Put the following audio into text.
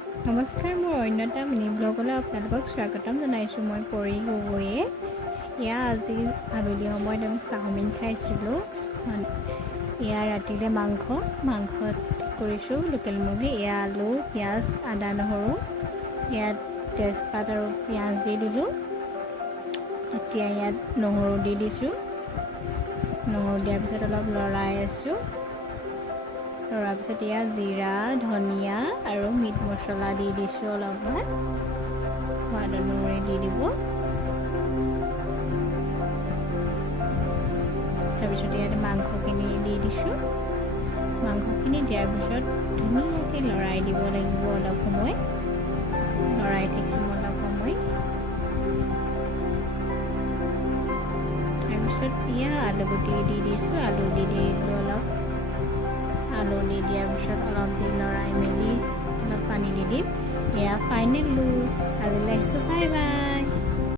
নমস্কাৰ, মোৰ অন্য এটা মিনি ব্লগলৈ আপোনালোকক স্বাগতম জনাইছোঁ। মই পৰি গগৈয়ে। আজি আবেলি সময়ত আমি চাওমিন খাইছিলোঁ। এয়া ৰাতিলৈ মাংসত কৰিছোঁ লোকেল মুৰ্গী। এয়া আলু, পিঁয়াজ, আদা, নহৰু, ইয়াত তেজপাত আৰু পিঁয়াজ দি দিলোঁ। এতিয়া ইয়াত নহৰু দি দিছোঁ। নহৰু দিয়াৰ পিছত অলপ লৰাই আছোঁ। লৰাৰ পিছত ইয়াত জিৰা, ধনিয়া আৰু মিট মছলা দি দিছোঁ। অলপমান সোৱাদ অনুসৰি দি দিব। তাৰপিছত ইয়াত মাংসখিনি দি দিছোঁ। মাংসখিনি দিয়াৰ পিছত ধুনীয়াকৈ লৰাই দিব লাগিব। অলপ সময় লৰাই থাকিম তাৰপিছত ইয়াত আলুগুটি দি দিছোঁ। আলু দি দিলোঁ অলপ। আলু দি দিয়াৰ পিছত অলপ দি লৰাই মেলি অলপ পানী দি দিম। এয়া ফাইনেল লুক। আজিলৈ আহিছোঁ, বাই বাই।